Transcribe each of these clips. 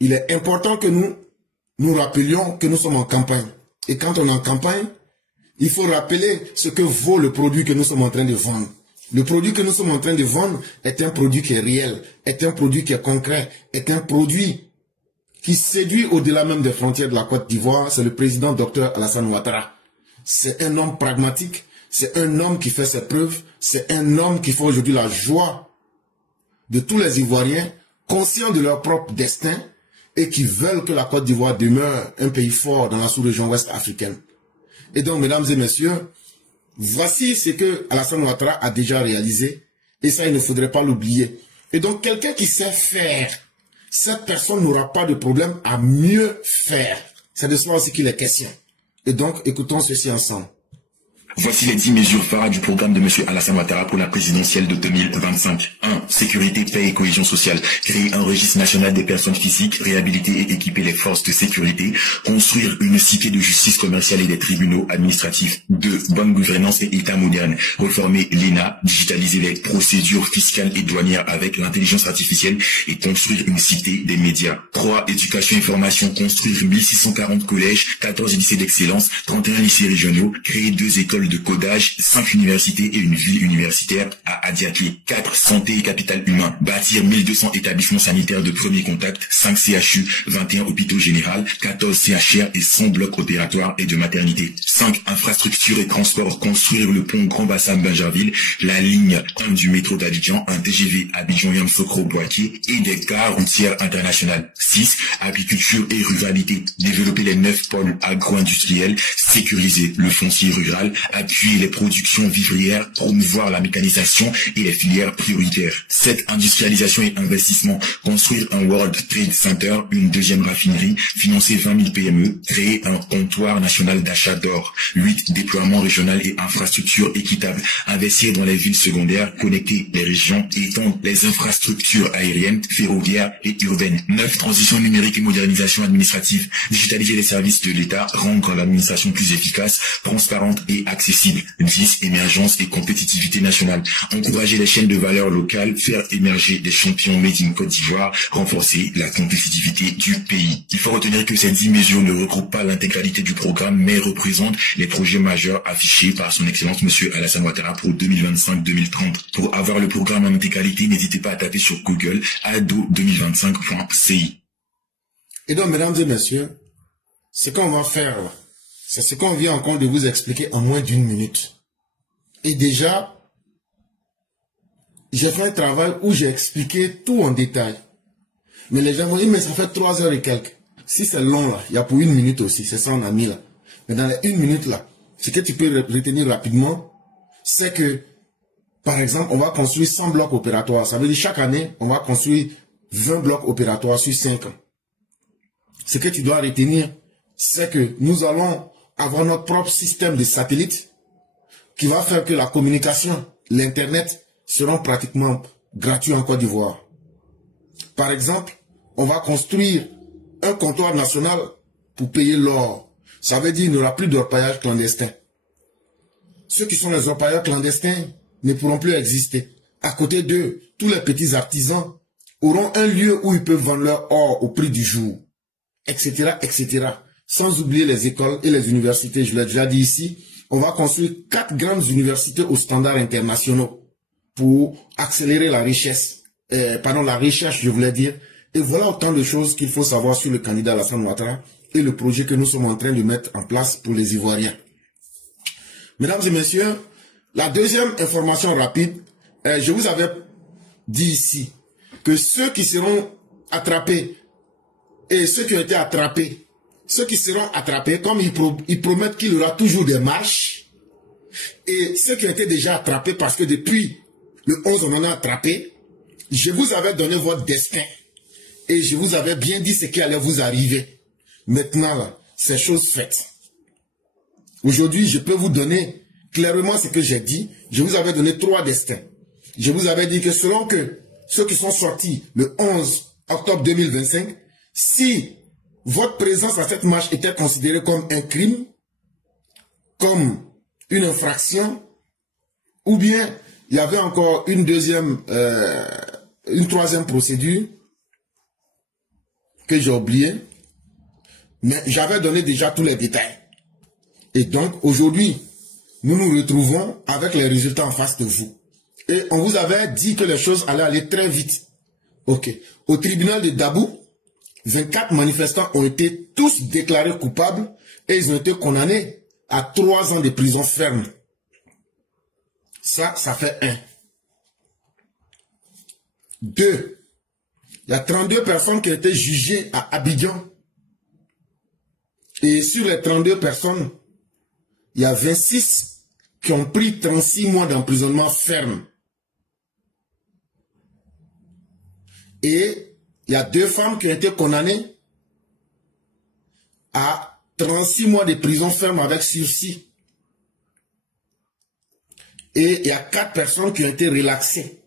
il est important que nous rappelions que nous sommes en campagne. Et quand on est en campagne, il faut rappeler ce que vaut le produit que nous sommes en train de vendre. Le produit que nous sommes en train de vendre est un produit qui est réel, est un produit qui est concret, est un produit qui séduit au-delà même des frontières de la Côte d'Ivoire. C'est le président Dr Alassane Ouattara. C'est un homme pragmatique, c'est un homme qui fait ses preuves, c'est un homme qui fait aujourd'hui la joie de tous les Ivoiriens, conscients de leur propre destin et qui veulent que la Côte d'Ivoire demeure un pays fort dans la sous-région ouest africaine. Et donc, mesdames et messieurs, voici ce que Alassane Ouattara a déjà réalisé, et ça, il ne faudrait pas l'oublier. Et donc, quelqu'un qui sait faire, cette personne n'aura pas de problème à mieux faire. C'est de cela aussi qu'il est question. Et donc, écoutons ceci ensemble. Voici les 10 mesures phares du programme de M. Alassane Ouattara pour la présidentielle de 2025. 1. Sécurité, paix et cohésion sociale. Créer un registre national des personnes physiques, réhabiliter et équiper les forces de sécurité. Construire une cité de justice commerciale et des tribunaux administratifs. 2. Bonne gouvernance et état moderne. Réformer l'ENA, digitaliser les procédures fiscales et douanières avec l'intelligence artificielle et construire une cité des médias. 3. Éducation et formation. Construire 1640 collèges, 14 lycées d'excellence, 31 lycées régionaux. Créer 2 écoles de codage, 5 universités et une ville universitaire à Adiaké. 4. Santé et capital humain. Bâtir 1200 établissements sanitaires de premier contact, 5 CHU, 21 hôpitaux généraux, 14 CHR et 100 blocs opératoires et de maternité. 5. Infrastructure et transport. Construire le pont Grand Bassam-Bingerville, la ligne 1 du métro d'Abidjan, un TGV Abidjan-Yamoussoukro-Boaké et des gares routières internationales. 6. Agriculture et ruralité. Développer les 9 pôles agro-industriels, sécuriser le foncier rural, appuyer les productions vivrières, promouvoir la mécanisation et les filières prioritaires. 7. Industrialisation et investissement. Construire un World Trade Center, une deuxième raffinerie, financer 20 000 PME, créer un comptoir national d'achat d'or. 8. Déploiement régional et infrastructures équitables. Investir dans les villes secondaires, connecter les régions et étendre les infrastructures aériennes, ferroviaires et urbaines. 9. Transition numérique et modernisation administrative. Digitaliser les services de l'État, rendre l'administration plus efficace, transparente et accessible. 10. Émergence et compétitivité nationale. Encourager les chaînes de valeur locales, faire émerger des champions made in Côte d'Ivoire, renforcer la compétitivité du pays. Il faut retenir que ces 10 mesures ne regroupent pas l'intégralité du programme, mais représentent les projets majeurs affichés par son Excellence M. Alassane Ouattara pour 2025-2030. Pour avoir le programme en intégralité, n'hésitez pas à taper sur Google ado2025.ci. Et donc, mesdames et messieurs, ce qu'on va faire là, c'est ce qu'on vient encore de vous expliquer en moins d'1 minute. Et déjà, j'ai fait un travail où j'ai expliqué tout en détail. Mais les gens vont dire, mais ça fait 3 heures et quelques. Si c'est long là, il y a pour 1 minute aussi, c'est ça on a mis là. Mais dans les 1 minute là, ce que tu peux retenir rapidement, c'est que, par exemple, on va construire 100 blocs opératoires. Ça veut dire chaque année, on va construire 20 blocs opératoires sur 5 ans. Ce que tu dois retenir, c'est que nous allons avoir notre propre système de satellites qui va faire que la communication, l'Internet seront pratiquement gratuits en Côte d'Ivoire. Par exemple, on va construire un comptoir national pour payer l'or. Ça veut dire qu'il n'y aura plus d'orpaillage clandestin. Ceux qui sont les orpailleurs clandestins ne pourront plus exister. À côté d'eux, tous les petits artisans auront un lieu où ils peuvent vendre leur or au prix du jour, etc., etc. Sans oublier les écoles et les universités, je l'ai déjà dit ici, on va construire 4 grandes universités aux standards internationaux pour accélérer la richesse, la recherche, je voulais dire. Et voilà autant de choses qu'il faut savoir sur le candidat Alassane Ouattara et le projet que nous sommes en train de mettre en place pour les Ivoiriens. Mesdames et messieurs, la deuxième information rapide, je vous avais dit ici que ceux qui seront attrapés et ceux qui ont été attrapés, ceux qui seront attrapés, comme ils promettent qu'il y aura toujours des marches, et ceux qui ont été déjà attrapés, parce que depuis le 11 on en a attrapé, je vous avais donné votre destin, et je vous avais bien dit ce qui allait vous arriver. Maintenant, là, c'est chose faite. Aujourd'hui, je peux vous donner clairement ce que j'ai dit. Je vous avais donné 3 destins. Je vous avais dit que selon que ceux qui sont sortis le 11 octobre 2025, si votre présence à cette marche était considérée comme un crime, comme une infraction, ou bien il y avait encore une troisième procédure, que j'ai oublié, mais j'avais donné déjà tous les détails. Et donc, aujourd'hui, nous nous retrouvons avec les résultats en face de vous. Et on vous avait dit que les choses allaient aller très vite. Ok. Au tribunal de Dabou, 24 manifestants ont été tous déclarés coupables et ils ont été condamnés à 3 ans de prison ferme. Ça fait 1. 2. Il y a 32 personnes qui ont été jugées à Abidjan. Et sur les 32 personnes, il y a 26 qui ont pris 36 mois d'emprisonnement ferme. Et il y a 2 femmes qui ont été condamnées à 36 mois de prison ferme avec sursis. Et il y a 4 personnes qui ont été relaxées.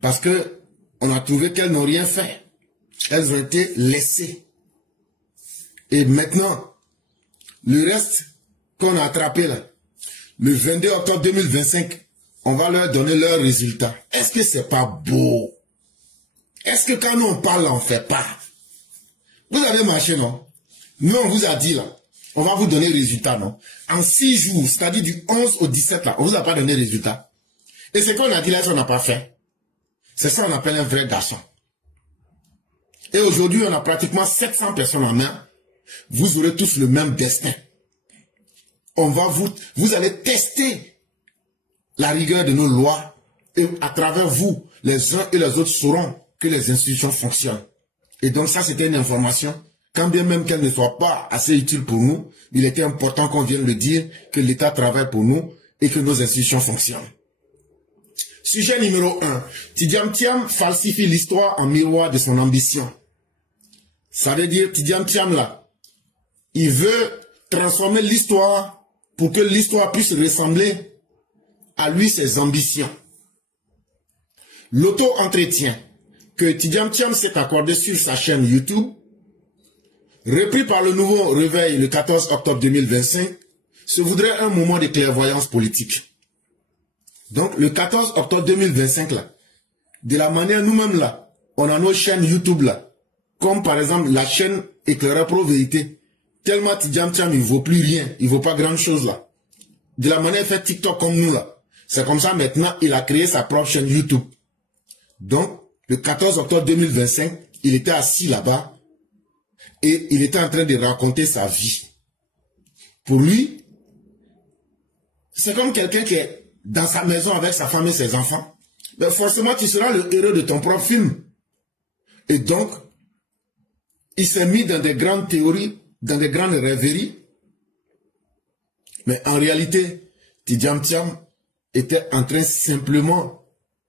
Parce que on a trouvé qu'elles n'ont rien fait. Elles ont été laissées. Et maintenant, le reste qu'on a attrapé là, le 22 octobre 2025, on va leur donner leurs résultats. Est-ce que c'est pas beau? Est-ce que quand nous on parle, on ne fait pas? Vous avez marché, non? Nous, on vous a dit là, on va vous donner les résultats, non? En 6 jours, c'est-à-dire du 11 au 17 là, on ne vous a pas donné les résultats. Et ce qu'on a dit là, ça on n'a pas fait. C'est ça qu'on appelle un vrai garçon. Et aujourd'hui, on a pratiquement 700 personnes en main. Vous aurez tous le même destin. On va vous allez tester la rigueur de nos lois. Et à travers vous, les uns et les autres sauront que les institutions fonctionnent. Et donc ça, c'était une information. Quand bien même qu'elle ne soit pas assez utile pour nous, il était important qu'on vienne le dire, que l'État travaille pour nous et que nos institutions fonctionnent. Sujet numéro 1. Tidjam Thiam falsifie l'histoire en miroir de son ambition. Ça veut dire, Tidjam Thiam là, il veut transformer l'histoire pour que l'histoire puisse ressembler à lui, ses ambitions. L'auto-entretien que Tidjam Thiam s'est accordé sur sa chaîne YouTube, repris par le Nouveau Réveil le 14 octobre 2025, se voudrait un moment de clairvoyance politique. Donc, le 14 octobre 2025, là, de la manière nous-mêmes, là, on a nos chaînes YouTube, là, comme par exemple la chaîne Éclaireur Pro Vérité. Tellement Tidjam Thiam, il ne vaut plus rien, il ne vaut pas grand-chose, là. De la manière fait TikTok comme nous, là. C'est comme ça, maintenant, il a créé sa propre chaîne YouTube. Donc, le 14 octobre 2025, il était assis là-bas et il était en train de raconter sa vie. Pour lui, c'est comme quelqu'un qui est dans sa maison avec sa femme et ses enfants. Mais forcément, tu seras le héros de ton propre film. Et donc, il s'est mis dans des grandes théories, dans des grandes rêveries. Mais en réalité, Tidjam Thiam était en train simplement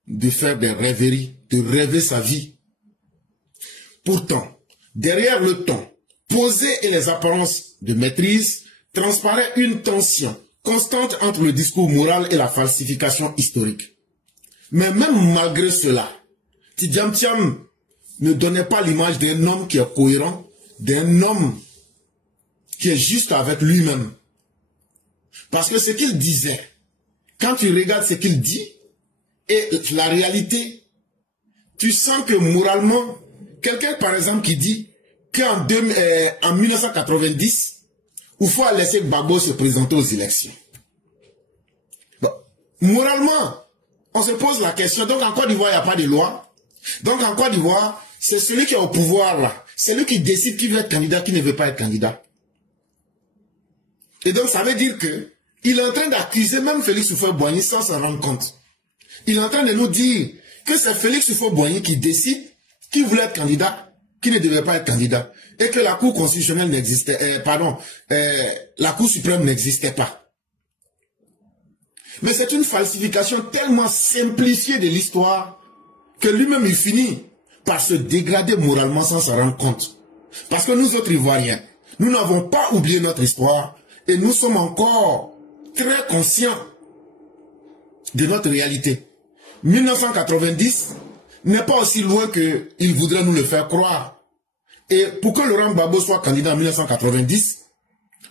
de faire des rêveries, de rêver sa vie. Pourtant, derrière le ton posé et les apparences de maîtrise, transparaît une tension constante entre le discours moral et la falsification historique. Mais même malgré cela, Tidjam Thiam ne donnait pas l'image d'un homme qui est cohérent, d'un homme qui est juste avec lui-même. Parce que ce qu'il disait, quand tu regardes ce qu'il dit et la réalité, tu sens que moralement, quelqu'un par exemple qui dit qu'en 1990, il faut laisser Gbagbo se présenter aux élections. Bon, moralement, on se pose la question, donc en Côte d'Ivoire, il n'y a pas de loi. Donc en Côte d'Ivoire, c'est celui qui est au pouvoir là, c'est lui qui décide qui veut être candidat, qui ne veut pas être candidat. Et donc ça veut dire que il est en train d'accuser même Félix Houphouët-Boigny sans s'en rendre compte. Il est en train de nous dire que c'est Félix Houphouët-Boigny qui décide qui voulait être candidat, qui ne devait pas être candidat. Et que la Cour constitutionnelle n'existait, la Cour suprême n'existait pas. Mais c'est une falsification tellement simplifiée de l'histoire que lui-même il finit par se dégrader moralement sans s'en rendre compte. Parce que nous autres Ivoiriens, nous n'avons pas oublié notre histoire et nous sommes encore très conscients de notre réalité. 1990 n'est pas aussi loin qu'il voudrait nous le faire croire. Et pour que Laurent Gbagbo soit candidat en 1990,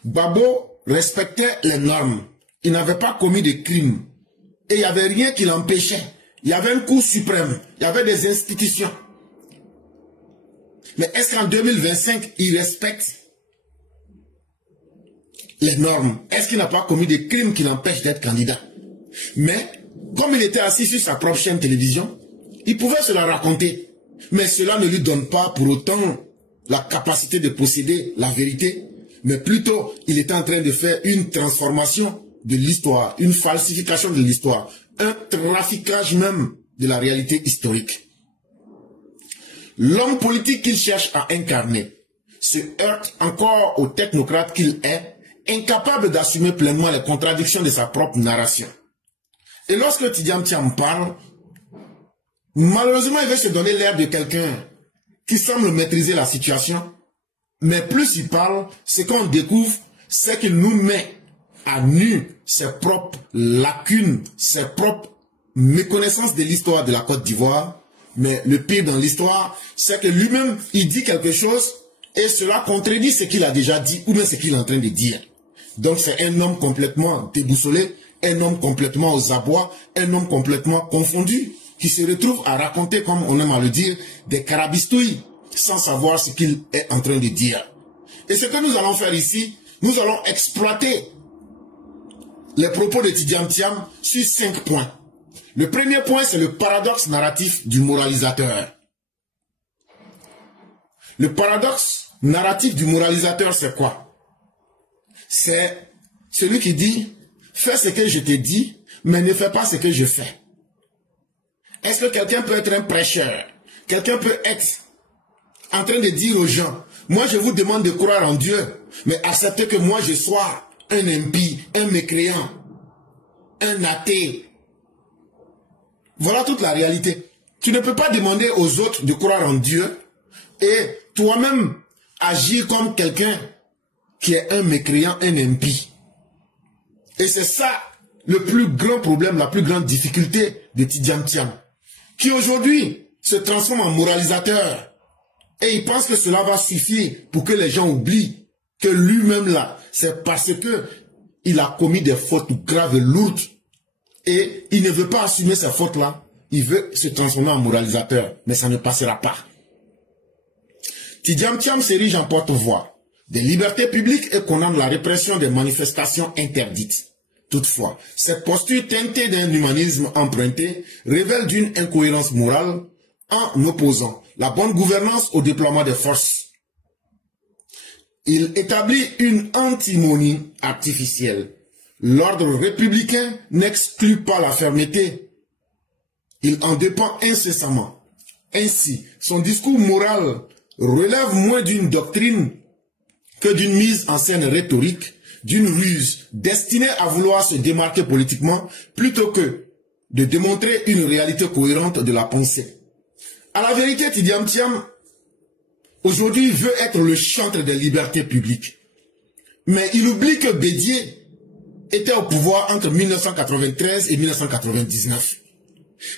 Gbagbo respectait les normes. Il n'avait pas commis de crimes. Et il n'y avait rien qui l'empêchait. Il y avait une Cour suprême. Il y avait des institutions. Mais est-ce qu'en 2025, il respecte les normes? Est-ce qu'il n'a pas commis des crimes qui l'empêchent d'être candidat? Mais, comme il était assis sur sa propre chaîne de télévision, il pouvait se la raconter. Mais cela ne lui donne pas pour autant la capacité de posséder la vérité. Mais plutôt, il était en train de faire une transformation de l'histoire, une falsification de l'histoire, un traficage même de la réalité historique. L'homme politique qu'il cherche à incarner se heurte encore au technocrate qu'il est, incapable d'assumer pleinement les contradictions de sa propre narration. Et lorsque Tidiane Thiam parle, malheureusement il veut se donner l'air de quelqu'un qui semble maîtriser la situation, mais plus il parle, ce qu'on découvre, c'est qu'il nous met à nu ses propres lacunes, ses propres méconnaissances de l'histoire de la Côte d'Ivoire. Mais le pire dans l'histoire, c'est que lui-même, il dit quelque chose et cela contredit ce qu'il a déjà dit ou bien ce qu'il est en train de dire. Donc c'est un homme complètement déboussolé, un homme complètement aux abois, un homme complètement confondu, qui se retrouve à raconter, comme on aime à le dire, des carabistouilles, sans savoir ce qu'il est en train de dire. Et ce que nous allons faire ici, nous allons exploiter les propos de Tidiane Thiam sur 5 points. Le premier point, c'est le paradoxe narratif du moralisateur. Le paradoxe narratif du moralisateur, c'est quoi? C'est celui qui dit, fais ce que je te dis, mais ne fais pas ce que je fais. Est-ce que quelqu'un peut être un prêcheur? Quelqu'un peut être en train de dire aux gens, moi je vous demande de croire en Dieu, mais acceptez que moi je sois un impie, un mécréant, un athée. Voilà toute la réalité. Tu ne peux pas demander aux autres de croire en Dieu et toi-même agir comme quelqu'un qui est un mécréant, un impie. Et c'est ça le plus grand problème, la plus grande difficulté de Tidiane Thiam, qui aujourd'hui se transforme en moralisateur. Et il pense que cela va suffire pour que les gens oublient que lui-même là, c'est parce que il a commis des fautes graves et lourdes. Et il ne veut pas assumer ces fautes-là. Il veut se transformer en moralisateur. Mais ça ne passera pas. Tidiane Thiam s'érige en porte-voix des libertés publiques et condamne la répression des manifestations interdites. Toutefois, cette posture teintée d'un humanisme emprunté révèle d'une incohérence morale en opposant la bonne gouvernance au déploiement des forces. Il établit une antimonie artificielle. L'ordre républicain n'exclut pas la fermeté. Il en dépend incessamment. Ainsi, son discours moral relève moins d'une doctrine que d'une mise en scène rhétorique, d'une ruse destinée à vouloir se démarquer politiquement plutôt que de démontrer une réalité cohérente de la pensée. À la vérité, Tidiane Thiam, aujourd'hui, veut être le chantre des libertés publiques. Mais il oublie que Bédié était au pouvoir entre 1993 et 1999.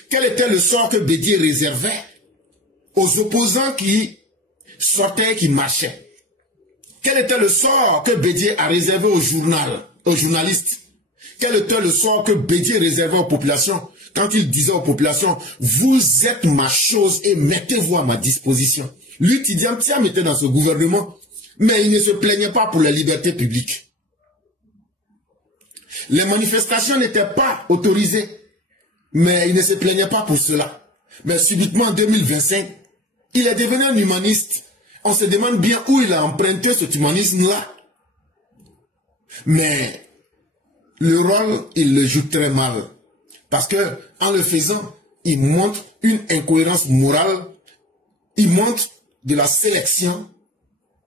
Quel était le sort que Bédié réservait aux opposants qui sortaient, qui marchaient? Quel était le sort que Bédié a réservé aux journalistes? Quel était le sort que Bédié réservait aux populations quand il disait aux populations, vous êtes ma chose et mettez-vous à ma disposition? Lui, Tidiane Thiam, était dans ce gouvernement, mais il ne se plaignait pas pour les libertés publiques. Les manifestations n'étaient pas autorisées, mais il ne se plaignait pas pour cela. Mais subitement, en 2025, il est devenu un humaniste. On se demande bien où il a emprunté cet humanisme-là. Mais le rôle, il le joue très mal. Parce que en le faisant, il montre une incohérence morale. Il montre de la sélection.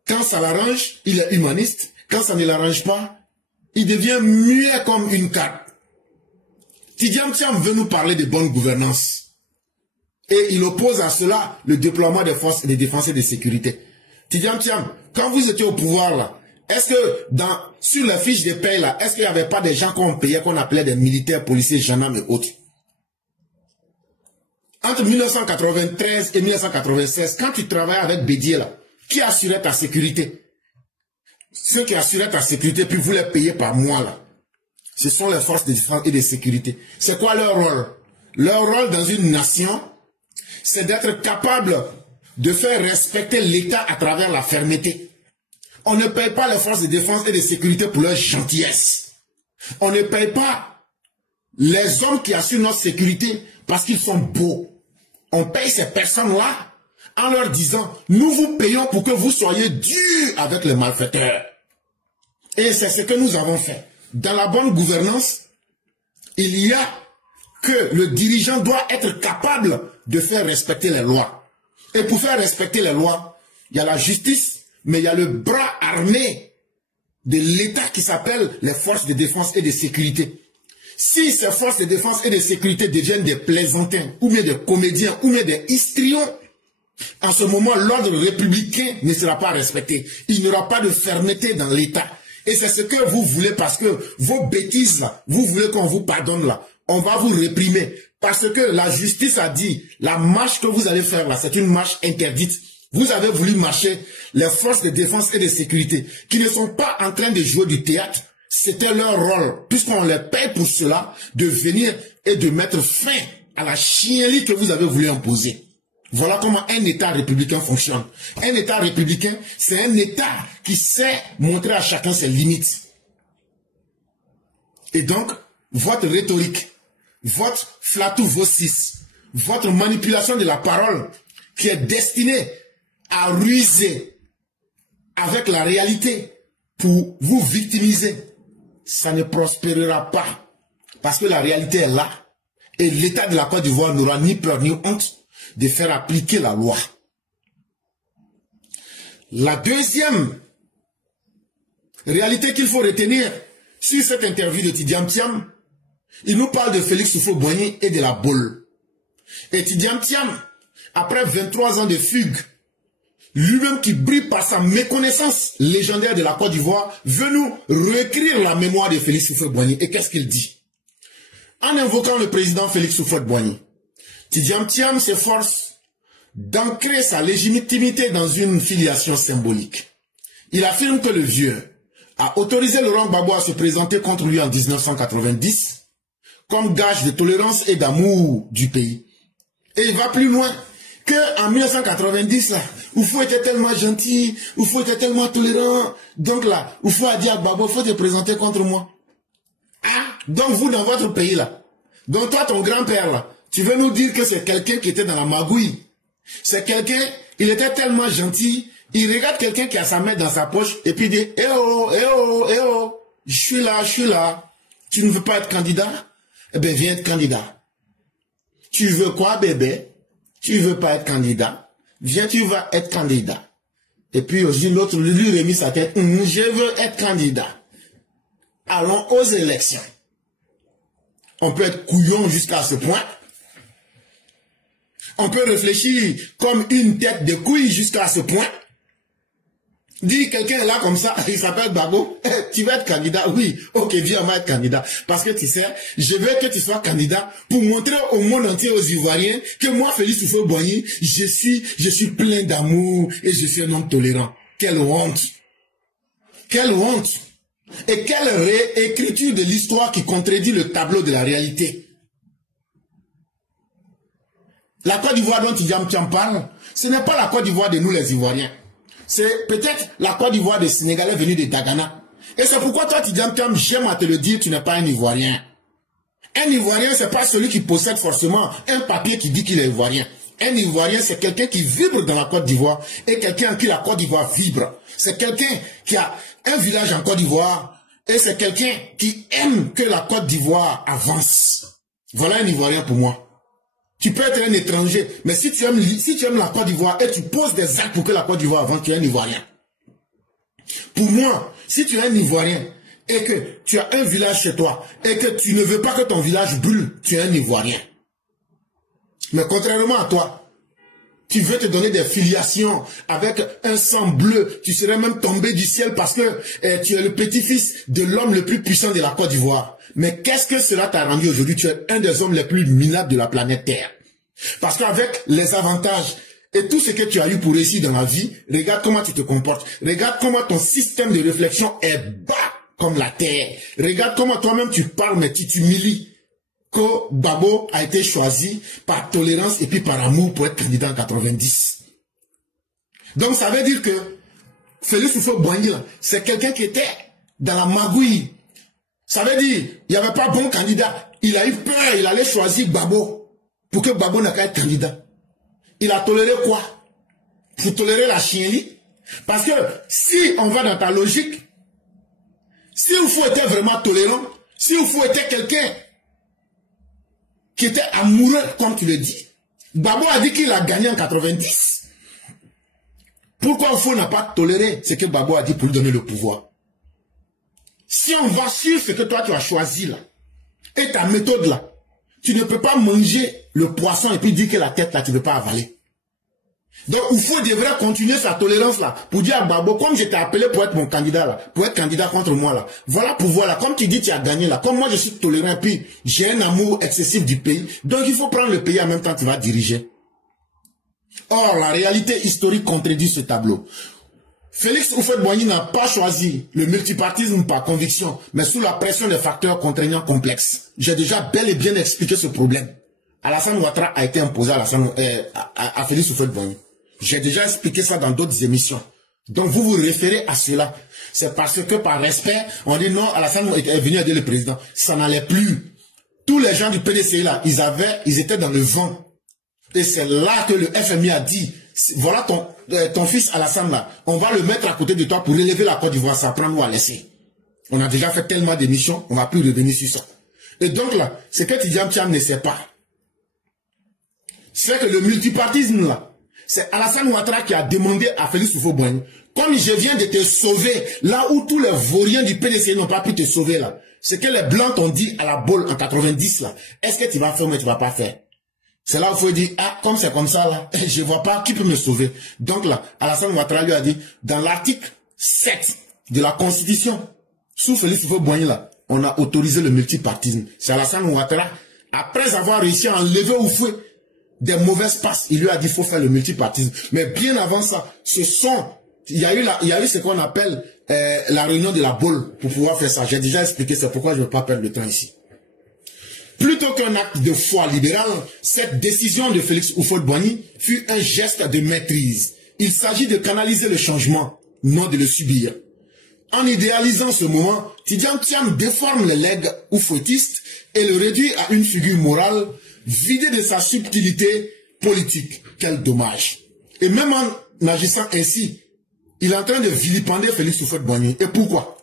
Quand ça l'arrange, il est humaniste. Quand ça ne l'arrange pas, il devient muet comme une carte. Tidiane Thiam veut nous parler de bonne gouvernance. Et il oppose à cela le déploiement des forces de défense et de sécurité. Tidiane Thiam, quand vous étiez au pouvoir là, est-ce que sur la fiche de paie là, est-ce qu'il n'y avait pas des gens qu'on payait, qu'on appelait des militaires, policiers, gendarmes et autres? Entre 1993 et 1996, quand tu travaillais avec Bédié là, qui assurait ta sécurité? Ceux qui assuraient ta sécurité, puis vous les payez par mois là. Ce sont les forces de défense et de sécurité. C'est quoi leur rôle? Leur rôle dans une nation, c'est d'être capable de faire respecter l'État à travers la fermeté. On ne paye pas les forces de défense et de sécurité pour leur gentillesse. On ne paye pas les hommes qui assurent notre sécurité parce qu'ils sont beaux. On paye ces personnes-là en leur disant, nous vous payons pour que vous soyez durs avec les malfaiteurs. Et c'est ce que nous avons fait. Dans la bonne gouvernance, il y a que le dirigeant doit être capable de faire respecter les lois. Et pour faire respecter les lois, il y a la justice, mais il y a le bras armé de l'État qui s'appelle les forces de défense et de sécurité. Si ces forces de défense et de sécurité deviennent des plaisantins, ou bien des comédiens, ou bien des histrions, en ce moment, l'ordre républicain ne sera pas respecté. Il n'y aura pas de fermeté dans l'État. Et c'est ce que vous voulez parce que vos bêtises là, vous voulez qu'on vous pardonne là. On va vous réprimer. Parce que la justice a dit, la marche que vous allez faire là, c'est une marche interdite. Vous avez voulu marcher, les forces de défense et de sécurité, qui ne sont pas en train de jouer du théâtre. C'était leur rôle, puisqu'on les paye pour cela, de venir et de mettre fin à la chienlit que vous avez voulu imposer. Voilà comment un État républicain fonctionne. Un État républicain, c'est un État qui sait montrer à chacun ses limites. Et donc, votre rhétorique, votre flatou vocis, votre manipulation de la parole, qui est destinée à ruser avec la réalité pour vous victimiser, ça ne prospérera pas. Parce que la réalité est là. Et l'État de la Côte d'Ivoire n'aura ni peur ni honte de faire appliquer la loi. La deuxième réalité qu'il faut retenir sur cette interview de Tidiane Thiam, il nous parle de Félix Houphouët-Boigny et de la boule. Et Tidiane Thiam, après 23 ans de fugue, lui-même qui brille par sa méconnaissance légendaire de la Côte d'Ivoire, veut nous réécrire la mémoire de Félix Houphouët-Boigny. Et qu'est-ce qu'il dit? En invoquant le président Félix Houphouët-Boigny, Tidiane Thiam s'efforce d'ancrer sa légitimité dans une filiation symbolique. Il affirme que le vieux a autorisé Laurent Gbagbo à se présenter contre lui en 1990 comme gage de tolérance et d'amour du pays. Et il va plus loin qu'en 1990, là, Oufou était tellement gentil, Oufou était tellement tolérant, donc là, Oufou a dit à Gbagbo, il faut te présenter contre moi. Ah, donc vous dans votre pays là, donc toi ton grand-père là, tu veux nous dire que c'est quelqu'un qui était dans la magouille. C'est quelqu'un, il était tellement gentil, il regarde quelqu'un qui a sa main dans sa poche et puis il dit, eh oh, eh oh, eh oh, je suis là. Tu ne veux pas être candidat? Eh bien, viens être candidat. Tu veux quoi, bébé? Tu veux pas être candidat? Viens, tu vas être candidat. Et puis aussi l'autre lui remet sa tête, je veux être candidat. Allons aux élections. On peut être couillon jusqu'à ce point. On peut réfléchir comme une tête de couille jusqu'à ce point. Dis quelqu'un est là comme ça, il s'appelle Gbagbo, tu vas être candidat? Oui, ok, viens, on va être candidat. Parce que tu sais, je veux que tu sois candidat pour montrer au monde entier, aux Ivoiriens, que moi, Félix Houphouët-Boigny, je suis plein d'amour et je suis un homme tolérant. Quelle honte! Quelle honte! Et quelle réécriture de l'histoire qui contredit le tableau de la réalité. La Côte d'Ivoire dont Tidiane Thiam parle, ce n'est pas la Côte d'Ivoire de nous les Ivoiriens. C'est peut-être la Côte d'Ivoire des Sénégalais venus de Dagana. Et c'est pourquoi toi, Tidiane Thiam, j'aime à te le dire, tu n'es pas un Ivoirien. Un Ivoirien, c'est pas celui qui possède forcément un papier qui dit qu'il est Ivoirien. Un Ivoirien, c'est quelqu'un qui vibre dans la Côte d'Ivoire et quelqu'un en qui la Côte d'Ivoire vibre. C'est quelqu'un qui a un village en Côte d'Ivoire et c'est quelqu'un qui aime que la Côte d'Ivoire avance. Voilà un Ivoirien pour moi. Tu peux être un étranger, mais si tu aimes la Côte d'Ivoire et tu poses des actes pour que la Côte d'Ivoire avance, tu es un Ivoirien. Pour moi, si tu es un Ivoirien et que tu as un village chez toi et que tu ne veux pas que ton village brûle, tu es un Ivoirien. Mais contrairement à toi, tu veux te donner des filiations avec un sang bleu, tu serais même tombé du ciel parce que tu es le petit-fils de l'homme le plus puissant de la Côte d'Ivoire. Mais qu'est-ce que cela t'a rendu aujourd'hui? Tu es un des hommes les plus minables de la planète Terre. Parce qu'avec les avantages et tout ce que tu as eu pour réussir dans la vie, regarde comment tu te comportes. Regarde comment ton système de réflexion est bas comme la terre. Regarde comment toi-même tu parles, mais tu t'humilies. Que Gbagbo a été choisi par tolérance et puis par amour pour être candidat en 90. Donc ça veut dire que Félix Houphouët-Boigny, c'est quelqu'un qui était dans la magouille. Ça veut dire, il n'y avait pas bon candidat. Il a eu peur, il allait choisir Gbagbo pour que Gbagbo n'a qu'à être candidat. Il a toléré quoi? Pour tolérer la chienlit? Parce que si on va dans ta logique, si Houphouët était vraiment tolérant, si Houphouët était quelqu'un qui était amoureux, comme tu le dis, Gbagbo a dit qu'il a gagné en 90. Pourquoi Houphouët n'a pas toléré ce que Gbagbo a dit pour lui donner le pouvoir? Si on va sur ce que toi tu as choisi là, et ta méthode là, tu ne peux pas manger le poisson et puis dire que la tête là, tu ne peux pas avaler. Donc Houphouët devrait continuer sa tolérance là, pour dire à Gbagbo, comme je t'ai appelé pour être mon candidat là, pour être candidat contre moi là, voilà pouvoir là, comme tu dis tu as gagné là, comme moi je suis tolérant et puis j'ai un amour excessif du pays, donc il faut prendre le pays en même temps que tu vas diriger. Or, la réalité historique contredit ce tableau. Félix Houphouët-Boigny n'a pas choisi le multipartisme par conviction, mais sous la pression des facteurs contraignants complexes. J'ai déjà bel et bien expliqué ce problème. Alassane Ouattara a été imposé à Félix Houphouët-Boigny. J'ai déjà expliqué ça dans d'autres émissions. Donc vous vous référez à cela. C'est parce que par respect, on dit non, Alassane est venu aider le président. Ça n'allait plus. Tous les gens du PDCI là, ils étaient dans le vent. Et c'est là que le FMI a dit, voilà ton fils Alassane là, on va le mettre à côté de toi pour relever la Côte d'Ivoire, ça prend nous à laisser. On a déjà fait tellement d'émissions, on va plus revenir sur ça. Et donc là, ce que Tidjane Thiam ne sait pas, c'est que le multipartisme là, c'est Alassane Ouattara qui a demandé à Félix Houphouët-Boigny, comme je viens de te sauver, là où tous les vauriens du PDC n'ont pas pu te sauver là, ce que les Blancs t'ont dit à la bolle en 90 là, est-ce que tu vas faire ou tu vas pas faire? C'est là où il faut dire, ah, comme c'est comme ça, là, je vois pas qui peut me sauver. Donc là, Alassane Ouattara lui a dit, dans l'article 7 de la Constitution, sous Félix Houphouët-Boigny, là, on a autorisé le multipartisme. C'est Alassane Ouattara, après avoir réussi à enlever Houphouët des mauvaises passes, il lui a dit, il faut faire le multipartisme. Mais bien avant ça, il y a eu ce qu'on appelle la réunion de la bolle pour pouvoir faire ça. J'ai déjà expliqué, c'est pourquoi je ne veux pas perdre le temps ici. Plutôt qu'un acte de foi libérale, cette décision de Félix Houphouët-Boigny fut un geste de maîtrise. Il s'agit de canaliser le changement, non de le subir. En idéalisant ce moment, Tidjane Thiam déforme le legs houphouëtiste et le réduit à une figure morale vidée de sa subtilité politique. Quel dommage. Et même en agissant ainsi, il est en train de vilipender Félix Houphouët-Boigny. Et pourquoi?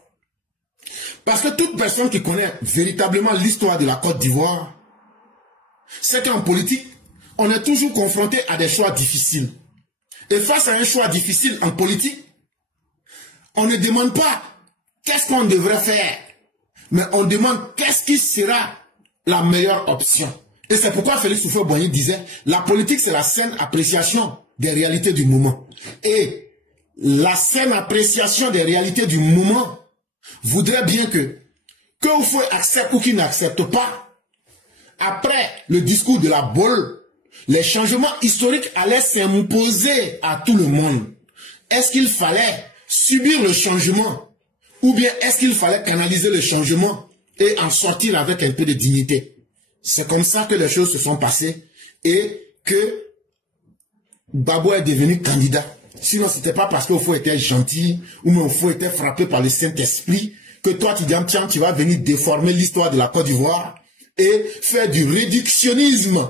Parce que toute personne qui connaît véritablement l'histoire de la Côte d'Ivoire, c'est qu'en politique, on est toujours confronté à des choix difficiles. Et face à un choix difficile en politique, on ne demande pas qu'est-ce qu'on devrait faire, mais on demande qu'est-ce qui sera la meilleure option. Et c'est pourquoi Félix Houphouët-Boigny disait, la politique c'est la saine appréciation des réalités du moment. Et la saine appréciation des réalités du moment voudrait bien que Houphouët accepte ou qu'il n'accepte pas, après le discours de la bolle, les changements historiques allaient s'imposer à tout le monde. Est-ce qu'il fallait subir le changement ou bien est-ce qu'il fallait canaliser le changement et en sortir avec un peu de dignité? C'est comme ça que les choses se sont passées et que Gbagbo est devenu candidat. Sinon, ce n'était pas parce qu'Houphouët était gentil ou même Houphouët était frappé par le Saint-Esprit que toi, Tidjane Thiam, tu vas venir déformer l'histoire de la Côte d'Ivoire et faire du réductionnisme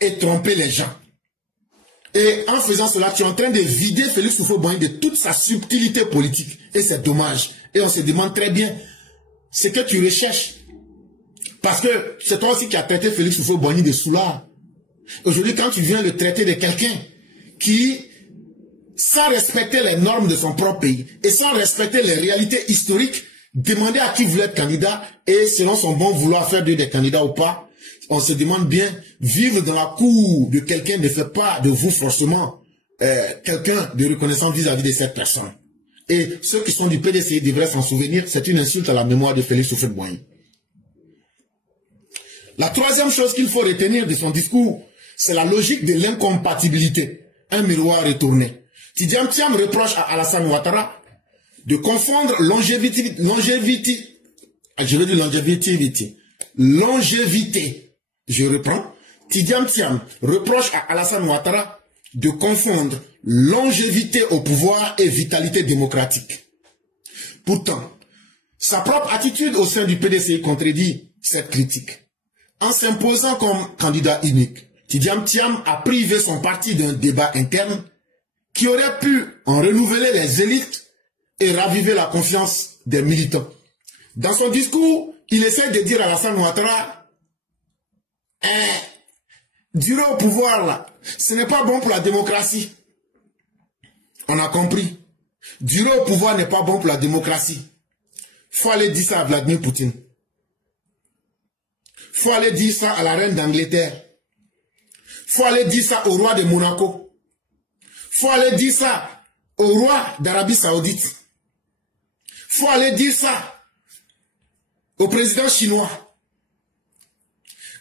et tromper les gens. Et en faisant cela, tu es en train de vider Félix Houphouët-Boigny de toute sa subtilité politique. Et c'est dommage. Et on se demande très bien ce que tu recherches. Parce que c'est toi aussi qui as traité Félix Houphouët-Boigny de soulard. Aujourd'hui, quand tu viens le traiter de quelqu'un qui, sans respecter les normes de son propre pays et sans respecter les réalités historiques, demander à qui voulait être candidat et selon son bon vouloir faire des candidats ou pas, on se demande bien, vivre dans la cour de quelqu'un ne fait pas de vous forcément quelqu'un de reconnaissant vis-à-vis de cette personne. Et ceux qui sont du PDCI devraient s'en souvenir, c'est une insulte à la mémoire de Félix Houphouët-Boigny. La troisième chose qu'il faut retenir de son discours, c'est la logique de l'incompatibilité. Un miroir retourné. Tidjane Thiam reproche à Alassane Ouattara de confondre longévité, je reprends. Tidjane Thiam reproche à Alassane Ouattara de confondre longévité au pouvoir et vitalité démocratique. Pourtant, sa propre attitude au sein du PDCI contredit cette critique. En s'imposant comme candidat unique, Tidjam Thiam a privé son parti d'un débat interne qui aurait pu en renouveler les élites et raviver la confiance des militants. Dans son discours, il essaie de dire à Alassane Ouattara, durer au pouvoir là, ce n'est pas bon pour la démocratie. On a compris. Durer au pouvoir n'est pas bon pour la démocratie. Faut aller dire ça à Vladimir Poutine. Faut aller dire ça à la reine d'Angleterre. Faut aller dire ça au roi de Monaco. Faut aller dire ça au roi d'Arabie Saoudite. Faut aller dire ça au président chinois.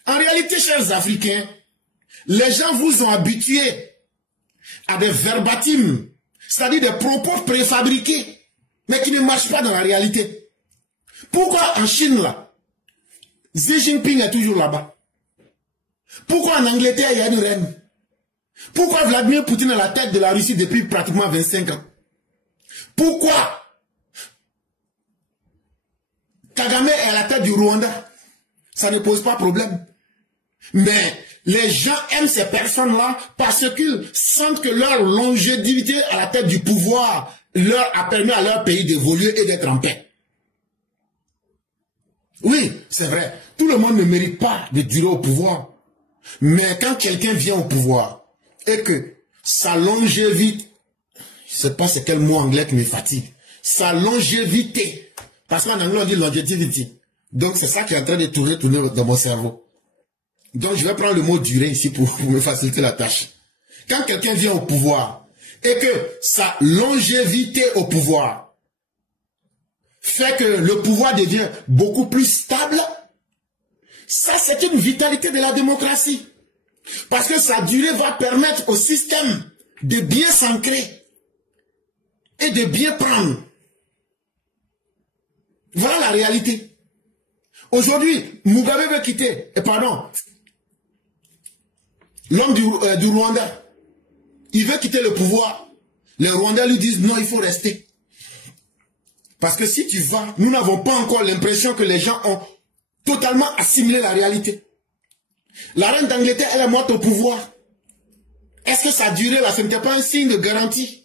En réalité, chers Africains, les gens vous ont habitués à des verbatims, c'est-à-dire des propos préfabriqués, mais qui ne marchent pas dans la réalité. Pourquoi en Chine, là, Xi Jinping est toujours là-bas? Pourquoi en Angleterre, il y a une reine? Pourquoi Vladimir Poutine est à la tête de la Russie depuis pratiquement 25 ans? Pourquoi Kagame est à la tête du Rwanda? Ça ne pose pas problème. Mais les gens aiment ces personnes-là parce qu'ils sentent que leur longévité à la tête du pouvoir leur a permis à leur pays d'évoluer et d'être en paix. Oui, c'est vrai. Tout le monde ne mérite pas de durer au pouvoir. Mais quand quelqu'un vient au pouvoir et que sa longévité, je ne sais pas c'est quel mot anglais qui me fatigue, sa longévité, parce qu'en anglais on dit longevity, donc c'est ça qui est en train de tourner dans mon cerveau. Donc je vais prendre le mot durer ici pour me faciliter la tâche. Quand quelqu'un vient au pouvoir et que sa longévité au pouvoir fait que le pouvoir devient beaucoup plus stable, ça c'est une vitalité de la démocratie. Parce que sa durée va permettre au système de bien s'ancrer et de bien prendre. Voilà la réalité. Aujourd'hui, Mugabe veut quitter, l'homme du Rwanda, il veut quitter le pouvoir. Les Rwandais lui disent non, il faut rester. Parce que si tu vas, nous n'avons pas encore l'impression que les gens ont totalement assimilé la réalité. La reine d'Angleterre, elle est morte au pouvoir. Est-ce que ça a duré là? Ce n'était pas un signe de garantie.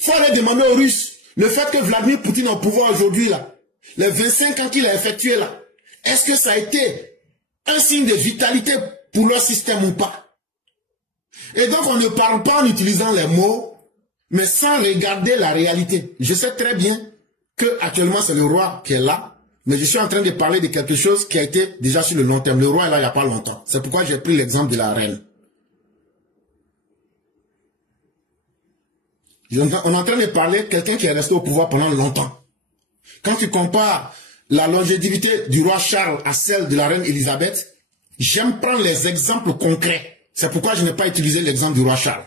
Il faut aller demander aux Russes, le fait que Vladimir Poutine est au pouvoir aujourd'hui là, les 25 ans qu'il a effectué là, est-ce que ça a été un signe de vitalité pour leur système ou pas? Et donc on ne parle pas en utilisant les mots, mais sans regarder la réalité. Je sais très bien que actuellement c'est le roi qui est là, mais je suis en train de parler de quelque chose qui a été déjà sur le long terme. Le roi est là il n'y a pas longtemps. C'est pourquoi j'ai pris l'exemple de la reine. On est en train de parler de quelqu'un qui est resté au pouvoir pendant longtemps. Quand tu compares la longévité du roi Charles à celle de la reine Elisabeth, j'aime prendre les exemples concrets. C'est pourquoi je n'ai pas utilisé l'exemple du roi Charles.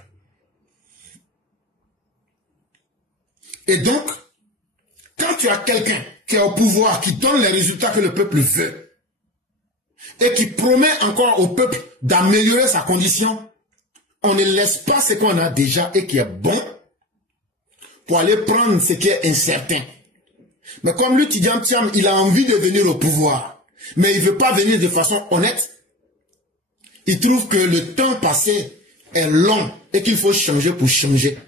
Et donc, quand tu as quelqu'un qui est au pouvoir, qui donne les résultats que le peuple veut, et qui promet encore au peuple d'améliorer sa condition, on ne laisse pas ce qu'on a déjà et qui est bon, pour aller prendre ce qui est incertain. Mais comme lui, Tidjam Thiam, il a envie de venir au pouvoir, mais il ne veut pas venir de façon honnête, il trouve que le temps passé est long et qu'il faut changer pour changer.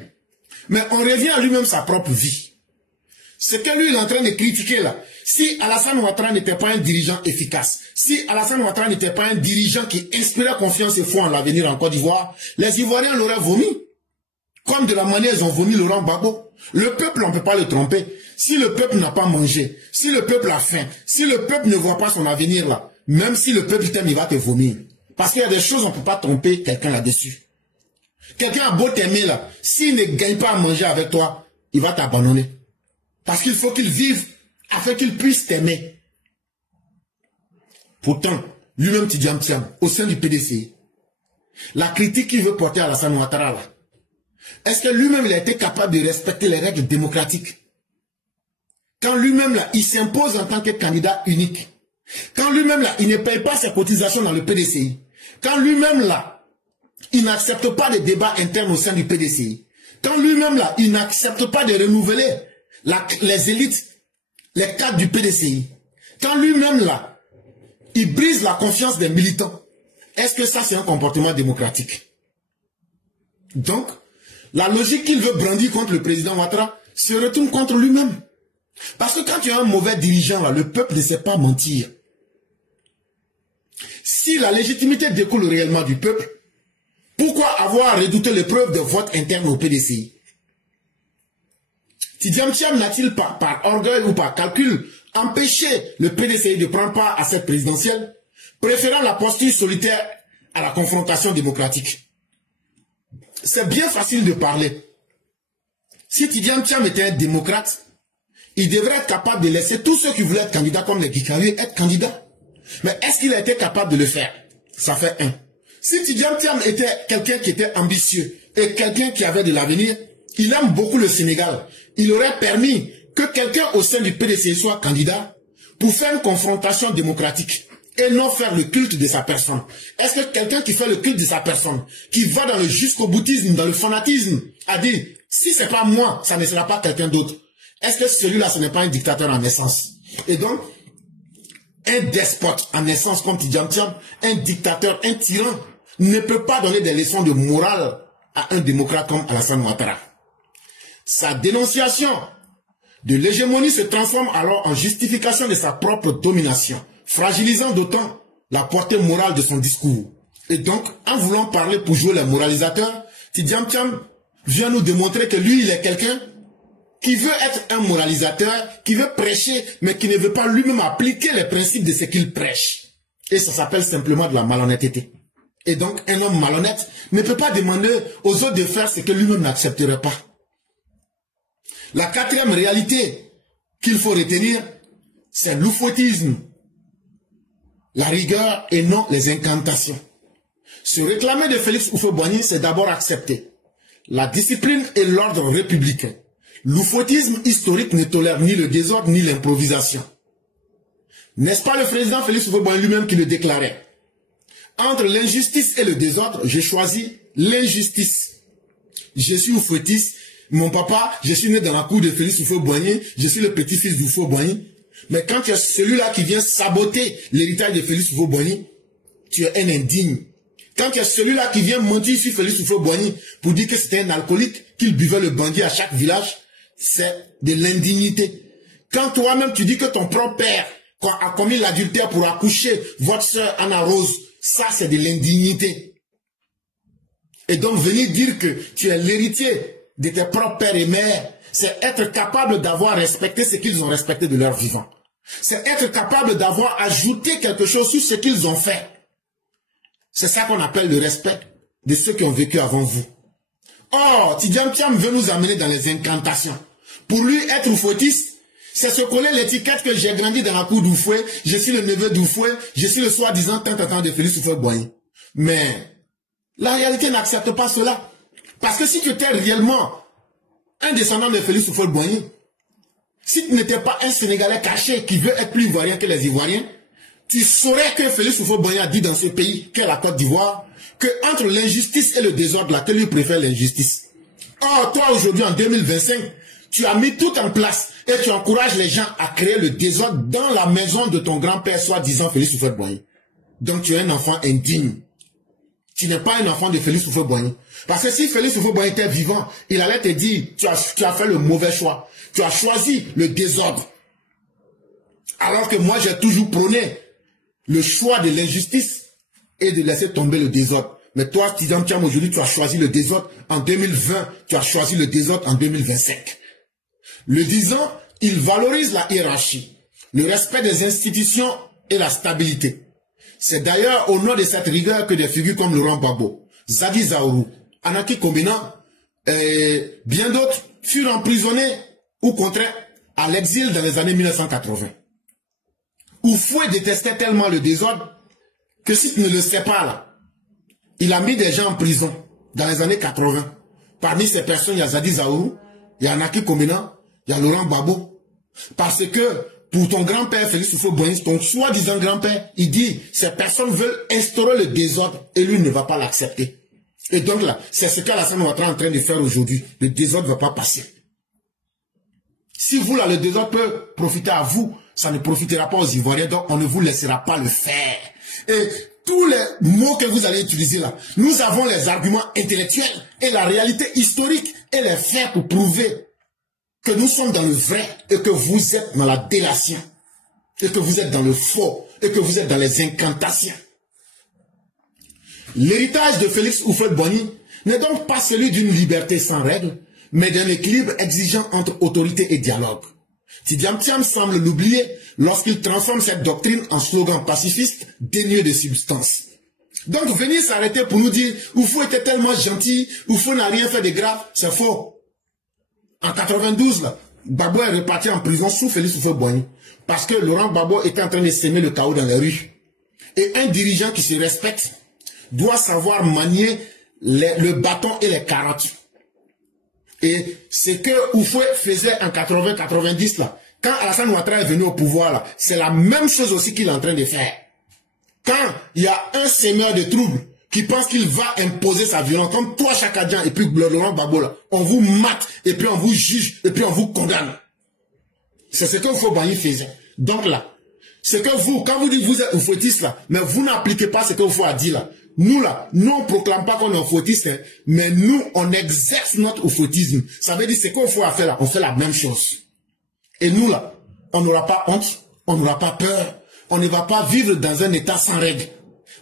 Mais on revient à lui-même sa propre vie. Ce que lui il est en train de critiquer là, si Alassane Ouattara n'était pas un dirigeant efficace, si Alassane Ouattara n'était pas un dirigeant qui inspirait confiance et foi en l'avenir en Côte d'Ivoire, les Ivoiriens l'auraient vomi. Comme de la manière ils ont vomi Laurent Gbagbo. Le peuple, on ne peut pas le tromper. Si le peuple n'a pas mangé, si le peuple a faim, si le peuple ne voit pas son avenir là, même si le peuple t'aime, il va te vomir. Parce qu'il y a des choses, on ne peut pas tromper quelqu'un là-dessus. Quelqu'un a beau t'aimer là, s'il ne gagne pas à manger avec toi, il va t'abandonner. Parce qu'il faut qu'il vive afin qu'il puisse t'aimer. Pourtant, lui-même Tidjam Thiam, au sein du PDCI, la critique qu'il veut porter à Alassane Ouattara là, est-ce que lui-même il a été capable de respecter les règles démocratiques? Quand lui-même là, il s'impose en tant que candidat unique. Quand lui-même là, il ne paye pas ses cotisations dans le PDCI. Quand lui-même là, il n'accepte pas de débats internes au sein du PDCI, quand lui-même là, il n'accepte pas de renouveler les élites, les cadres du PDCI, quand lui-même là, il brise la confiance des militants, est-ce que ça c'est un comportement démocratique? Donc, la logique qu'il veut brandir contre le président Ouattara se retourne contre lui-même. Parce que quand tu as un mauvais dirigeant là, le peuple ne sait pas mentir. Si la légitimité découle réellement du peuple, pourquoi avoir redouté l'épreuve de vote interne au PDCI? Tidjam Thiam n'a-t-il pas, par orgueil ou par calcul, empêché le PDCI de prendre part à cette présidentielle, préférant la posture solitaire à la confrontation démocratique? C'est bien facile de parler. Si Tidjam Thiam était un démocrate, il devrait être capable de laisser tous ceux qui voulaient être candidats comme les Guikawi être candidats. Mais est-ce qu'il a été capable de le faire? Ça fait un. Si Tidjam Thiam était quelqu'un qui était ambitieux et quelqu'un qui avait de l'avenir, il aime beaucoup le Sénégal. Il aurait permis que quelqu'un au sein du PDCI soit candidat pour faire une confrontation démocratique et non faire le culte de sa personne. Est-ce que quelqu'un qui fait le culte de sa personne, qui va dans le jusqu'au-boutisme, dans le fanatisme, a dit, si c'est pas moi, ça ne sera pas quelqu'un d'autre? Est-ce que celui-là, ce n'est pas un dictateur en essence? Et donc, un despote en essence comme Tidjam Thiam, un dictateur, un tyran, ne peut pas donner des leçons de morale à un démocrate comme Alassane Ouattara. Sa dénonciation de l'hégémonie se transforme alors en justification de sa propre domination, fragilisant d'autant la portée morale de son discours. Et donc, en voulant parler pour jouer les moralisateurs, Tidjam Thiam vient nous démontrer que lui, il est quelqu'un qui veut être un moralisateur, qui veut prêcher, mais qui ne veut pas lui-même appliquer les principes de ce qu'il prêche. Et ça s'appelle simplement de la malhonnêteté. Et donc, un homme malhonnête ne peut pas demander aux autres de faire ce que lui-même n'accepterait pas. La quatrième réalité qu'il faut retenir, c'est l'oufouettisme, la rigueur et non les incantations. Se réclamer de Félix Houphouët-Boigny, c'est d'abord accepter la discipline et l'ordre républicain. L'oufouettisme historique ne tolère ni le désordre ni l'improvisation. N'est-ce pas le président Félix Houphouët-Boigny lui-même qui le déclarait? Entre l'injustice et le désordre, j'ai choisi l'injustice. Je suis oufouettiste. Mon papa, je suis né dans la cour de Félix Houphouët-Boigny. Je suis le petit-fils d'Houphouët-Boigny. Mais quand tu es celui-là qui vient saboter l'héritage de Félix Houphouët-Boigny, tu es un indigne. Quand tu es celui-là qui vient mentir sur Félix Houphouët-Boigny pour dire que c'était un alcoolique, qu'il buvait le bandit à chaque village, c'est de l'indignité. Quand toi-même tu dis que ton propre père a commis l'adultère pour accoucher votre sœur Anna Rose, ça c'est de l'indignité. Et donc venir dire que tu es l'héritier de tes propres pères et mères, c'est être capable d'avoir respecté ce qu'ils ont respecté de leur vivant. C'est être capable d'avoir ajouté quelque chose sur ce qu'ils ont fait. C'est ça qu'on appelle le respect de ceux qui ont vécu avant vous. Or, Tidjam Thiam veut nous amener dans les incantations. Pour lui, être oufouettiste, c'est se coller l'étiquette que j'ai grandi dans la cour d'Oufoué, je suis le neveu d'Oufoué, je suis le soi-disant tant de Félix Houphouët-Boigny. Mais la réalité n'accepte pas cela. Parce que si tu étais réellement un descendant de Félix Houphouët-Boigny, si tu n'étais pas un Sénégalais caché qui veut être plus ivoirien que les Ivoiriens, tu saurais que Félix Houphouët-Boigny a dit dans ce pays, qu'est la Côte d'Ivoire, que entre l'injustice et le désordre, laquelle lui préfère l'injustice. Or, toi aujourd'hui, en 2025, tu as mis tout en place et tu encourages les gens à créer le désordre dans la maison de ton grand-père, soi-disant Félix Houphouët-Boigny. Donc tu es un enfant indigne. Tu n'es pas un enfant de Félix Houphouët-Boigny. Parce que si Félix Houphouët-Boigny était vivant, il allait te dire, tu as fait le mauvais choix. Tu as choisi le désordre. Alors que moi, j'ai toujours prôné le choix de l'injustice et de laisser tomber le désordre. Mais toi, Tidjam Thiam, aujourd'hui, tu as choisi le désordre en 2020. Tu as choisi le désordre en 2025. Le disant, il valorise la hiérarchie, le respect des institutions et la stabilité. C'est d'ailleurs au nom de cette rigueur que des figures comme Laurent Gbagbo, Zadi Zaourou, Anaki Kombina et bien d'autres furent emprisonnés ou contraints à l'exil dans les années 1980. Houphouët détestait tellement le désordre que si tu ne le sais pas là, il a mis des gens en prison dans les années 80. Parmi ces personnes, il y a Zadi Zaourou, il y a Anaki Kombina, il y a Laurent Gbagbo. Parce que pour ton grand-père, Félix Houphouët-Boigny, ton soi-disant grand-père, il dit, ces personnes veulent instaurer le désordre et lui ne va pas l'accepter. Et donc là, c'est ce qu'Alassane Ouattara est en train de faire aujourd'hui. Le désordre ne va pas passer. Si vous, là, le désordre peut profiter à vous, ça ne profitera pas aux Ivoiriens, donc on ne vous laissera pas le faire. Et tous les mots que vous allez utiliser là, nous avons les arguments intellectuels et la réalité historique et les faits pour prouver que nous sommes dans le vrai et que vous êtes dans la délation et que vous êtes dans le faux et que vous êtes dans les incantations. L'héritage de Félix Houphouët-Boigny n'est donc pas celui d'une liberté sans règles, mais d'un équilibre exigeant entre autorité et dialogue. Tidiane Thiam semble l'oublier lorsqu'il transforme cette doctrine en slogan pacifiste dénué de substance. Donc venir s'arrêter pour nous dire Oufou était tellement gentil, Oufou n'a rien fait de grave, c'est faux. En 92, là, Gbagbo est reparti en prison sous Félix Houphouët-Boigny parce que Laurent Gbagbo était en train de s'aimer le chaos dans les rues. Et un dirigeant qui se respecte doit savoir manier le bâton et les carottes. Et ce que Houphouët faisait en 80-90 là, quand Alassane Ouattara est venu au pouvoir là, c'est la même chose aussi qu'il est en train de faire. Quand il y a un sémeur de troubles qui pense qu'il va imposer sa violence, comme toi Chakadjan et puis Laurent Gbagbo là, on vous mate et puis on vous juge et puis on vous condamne. C'est ce que Houphouët-Boigny faisait. Donc là, c'est que vous, quand vous dites que vous êtes oufouettiste là, mais vous n'appliquez pas ce que Houphouët a dit là. Nous là, nous on ne proclame pas qu'on est oufouettiste, hein, mais nous on exerce notre oufouettisme. Ça veut dire ce qu'on faut faire là, on fait la même chose. Et nous là, on n'aura pas honte, on n'aura pas peur, on ne va pas vivre dans un état sans règles.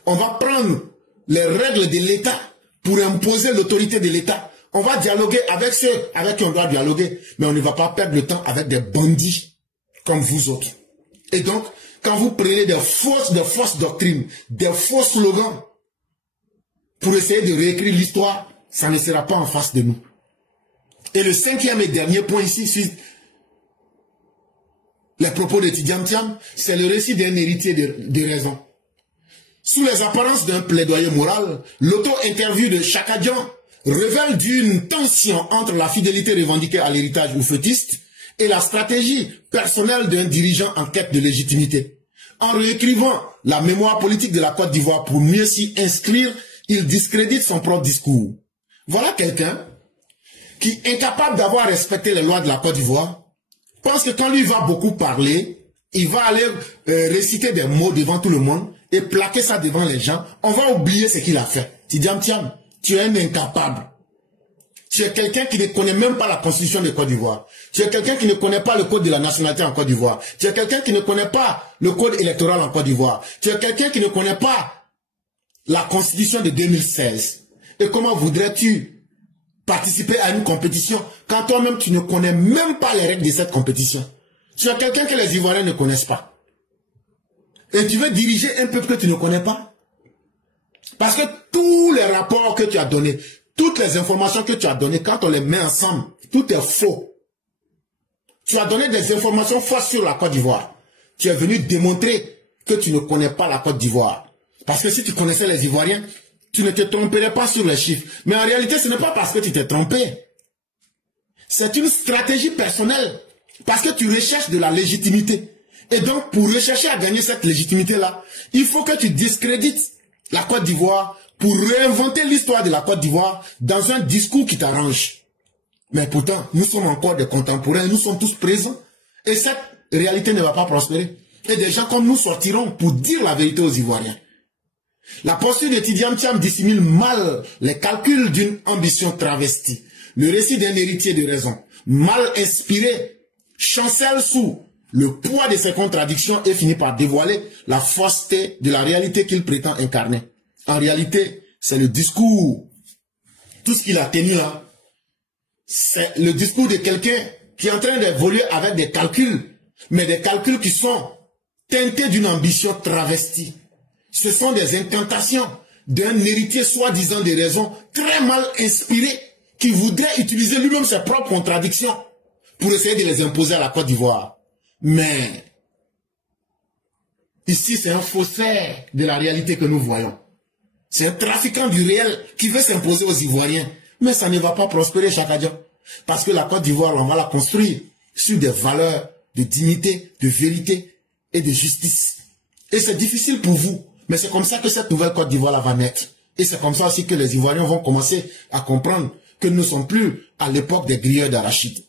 On va prendre les règles de l'État pour imposer l'autorité de l'État. On va dialoguer avec ceux avec qui on doit dialoguer, mais on ne va pas perdre le temps avec des bandits comme vous autres. Et donc, quand vous prenez des fausses doctrines, des faux slogans, pour essayer de réécrire l'histoire, ça ne sera pas en face de nous. Et le cinquième et dernier point ici, sur les propos de Tidiane Thiam, c'est le récit d'un héritier de raison. Sous les apparences d'un plaidoyer moral, l'auto-interview de Chakadjan révèle d'une tension entre la fidélité revendiquée à l'héritage oufouettiste et la stratégie personnelle d'un dirigeant en quête de légitimité. En réécrivant la mémoire politique de la Côte d'Ivoire pour mieux s'y inscrire, il discrédite son propre discours. Voilà quelqu'un qui, incapable d'avoir respecté les lois de la Côte d'Ivoire, pense que quand lui va beaucoup parler, il va aller réciter des mots devant tout le monde et plaquer ça devant les gens. On va oublier ce qu'il a fait. Tidiane Thiam, tu es un incapable. Tu es quelqu'un qui ne connaît même pas la constitution de Côte d'Ivoire. Tu es quelqu'un qui ne connaît pas le code de la nationalité en Côte d'Ivoire. Tu es quelqu'un qui ne connaît pas le code électoral en Côte d'Ivoire. Tu es quelqu'un qui ne connaît pas la constitution de 2016. Et comment voudrais-tu participer à une compétition quand toi-même tu ne connais même pas les règles de cette compétition? Tu es quelqu'un que les Ivoiriens ne connaissent pas. Et tu veux diriger un peuple que tu ne connais pas? Parce que tous les rapports que tu as donnés, toutes les informations que tu as données, quand on les met ensemble, tout est faux. Tu as donné des informations fausses sur la Côte d'Ivoire. Tu es venu démontrer que tu ne connais pas la Côte d'Ivoire. Parce que si tu connaissais les Ivoiriens, tu ne te tromperais pas sur les chiffres. Mais en réalité, ce n'est pas parce que tu t'es trompé. C'est une stratégie personnelle. Parce que tu recherches de la légitimité. Et donc, pour rechercher à gagner cette légitimité-là, il faut que tu discrédites la Côte d'Ivoire pour réinventer l'histoire de la Côte d'Ivoire dans un discours qui t'arrange. Mais pourtant, nous sommes encore des contemporains, nous sommes tous présents. Et cette réalité ne va pas prospérer. Et des gens comme nous sortiront pour dire la vérité aux Ivoiriens. La posture de Tidiane Thiam dissimule mal les calculs d'une ambition travestie. Le récit d'un héritier de raison, mal inspiré, chancelle sous le poids de ses contradictions et finit par dévoiler la fausseté de la réalité qu'il prétend incarner. En réalité, c'est le discours. Tout ce qu'il a tenu là, c'est le discours de quelqu'un qui est en train d'évoluer avec des calculs, mais des calculs qui sont teintés d'une ambition travestie. Ce sont des incantations d'un héritier soi-disant de raison très mal inspiré qui voudrait utiliser lui-même ses propres contradictions pour essayer de les imposer à la Côte d'Ivoire. Mais ici, c'est un faussaire de la réalité que nous voyons. C'est un trafiquant du réel qui veut s'imposer aux Ivoiriens. Mais ça ne va pas prospérer, Chakadjan. Parce que la Côte d'Ivoire, on va la construire sur des valeurs de dignité, de vérité et de justice. Et c'est difficile pour vous. Mais c'est comme ça que cette nouvelle Côte d'Ivoire va naître. Et c'est comme ça aussi que les Ivoiriens vont commencer à comprendre que nous ne sommes plus à l'époque des grilleurs d'arachide.